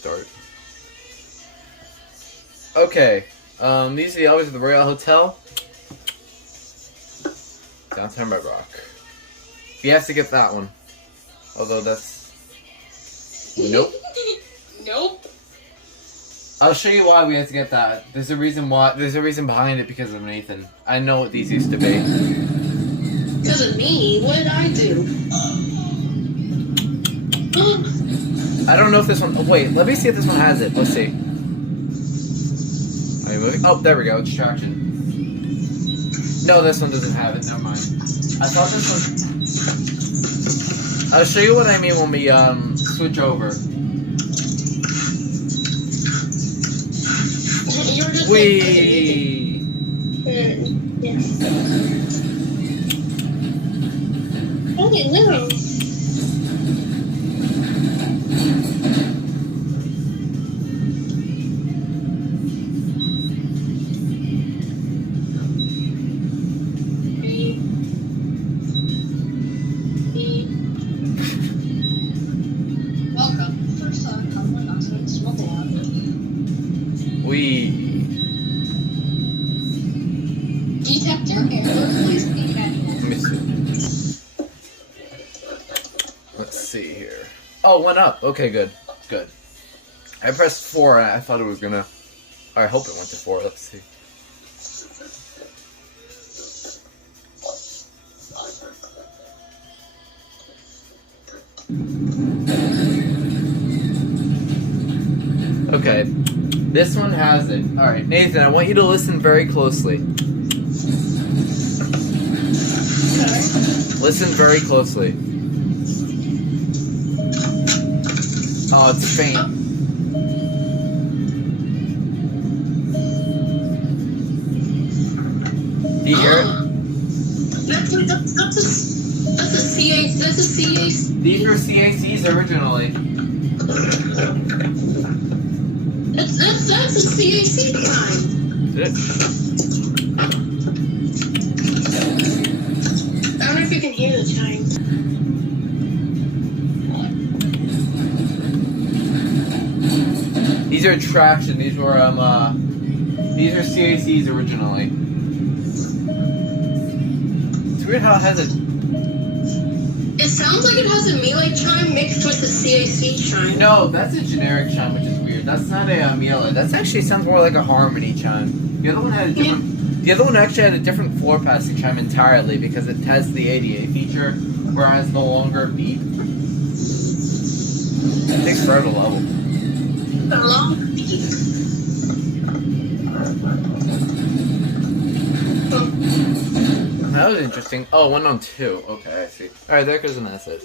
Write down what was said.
Start. Okay. These are the hours of the Royale Hotel. Downtown Red Rock. You have to get that one. Although that's... Nope. Nope. I'll show you why we have to get that. There's a reason why. There's a reason behind it because of Nathan. I know what these used to be. Because of me? What did I do? I don't know if this one... Oh, wait, let me see if this one has it. Let's see. Are you moving? Oh, there we go. It's traction. No, this one doesn't have it. Never mind. I thought this one... I'll show you what I mean when we switch over. Wee! Yeah. Oh, no. Welcome. First time, come on, accident, smoke a lot. Wee! Detector error, please be manual. Let me see. Let's see here. Oh, it went up. Okay, good. Good. I pressed 4 and I thought it was gonna... I hope it went to 4. Let's see. Okay. This one has it. Alright, Nathan, I want you to listen very closely. Listen very closely. Oh, it's faint. Do you hear it? That's a CAC. That's a CAC. These were CACs originally. That's a CAC time. Is it? I don't know if you can hear the chime. These are traction. These were these are CACs originally. It's weird how it has a... It sounds like it has a Miele chime mixed with a CAC chime. No, that's a generic chime, which is weird. That's not a Miele. That actually sounds more like a harmony chime. The other one had a different... The other one actually had a different floor passing chime entirely because it has the ADA feature, whereas no longer beep. It takes forever to level. A long beep. That was interesting. Oh, 1 on 2. Okay, I see. Alright, there goes an asset.